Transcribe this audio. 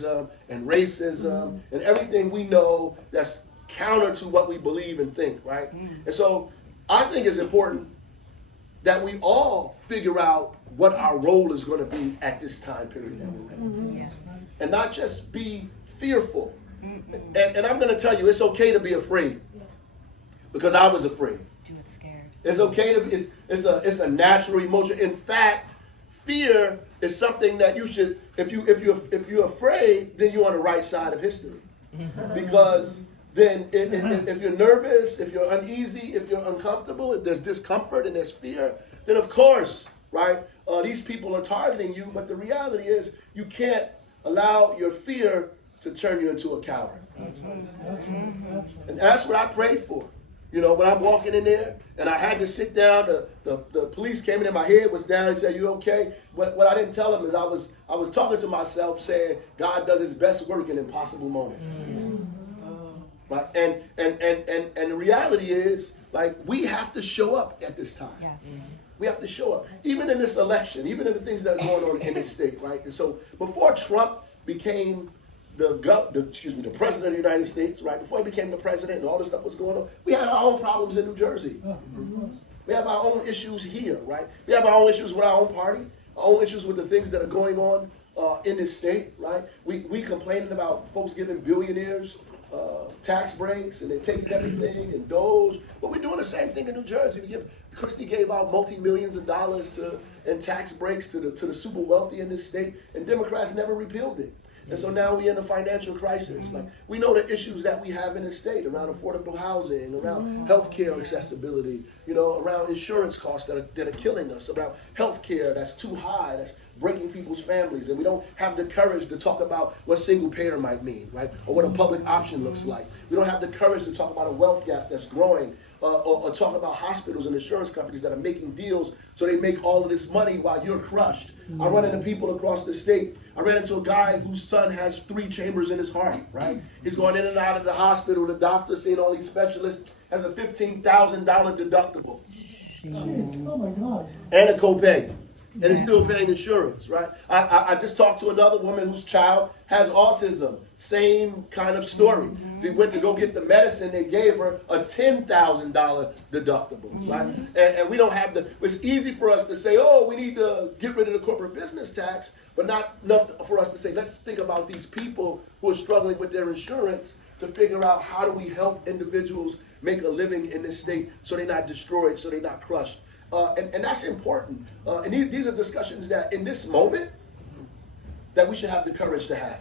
and racism and everything we know that's counter to what we believe and think, right? And so I think it's important that we all figure out what our role is going to be at this time period that we're in. Yes. And not just be fearful. And I'm going to tell you, it's okay to be afraid. Because I was afraid. Do it scared. It's okay to be, it's a natural emotion. In fact, fear is something that you should, if you're afraid, then you're on the right side of history. Because then if you're nervous, if you're uneasy, if you're uncomfortable, if there's discomfort and there's fear, then of course, right, these people are targeting you. But the reality is you can't allow your fear to turn you into a coward. And that's what I prayed for. You know, when I'm walking in there and I had to sit down, the police came in and my head was down and said, "You okay?" What I didn't tell them is I was talking to myself saying, God does his best work in impossible moments. Right? And the reality is, like, we have to show up at this time. Yes. We have to show up. Even in this election, even in the things that are going on in this state, right? And so before Trump became the president of the United States, right? Before he became the president and all this stuff was going on, we had our own problems in New Jersey. We have our own issues here, right? We have our own issues with our own party, our own issues with the things that are going on in this state, right? We complaining about folks giving billionaires tax breaks and they're taking everything and Doge, but we're doing the same thing in New Jersey. Christie gave out multi-millions of dollars in tax breaks to the super wealthy in this state, and Democrats never repealed it. And so now we're in a financial crisis. Like, we know the issues that we have in the state around affordable housing, around healthcare accessibility, you know, around insurance costs that are killing us, around healthcare that's too high, that's breaking people's families, and we don't have the courage to talk about what single payer might mean, right? Or what a public option looks like. We don't have the courage to talk about a wealth gap that's growing, or talk about hospitals and insurance companies that are making deals so they make all of this money while you're crushed. I run into people across the state. I ran into a guy whose son has 3 chambers in his heart, right? He's going in and out of the hospital, the doctor, seeing all these specialists, has a $15,000 deductible. Oh my God. And a copay. And is still paying insurance, right? I just talked to another woman whose child has autism. Same kind of story. They went to go get the medicine. They gave her a $10,000 deductible, right? And we don't have it's easy for us to say, oh, we need to get rid of the corporate business tax, but not enough for us to say, let's think about these people who are struggling with their insurance to figure out how do we help individuals make a living in this state so they're not destroyed, so they're not crushed. And that's important. And these are discussions that in this moment that we should have the courage to have.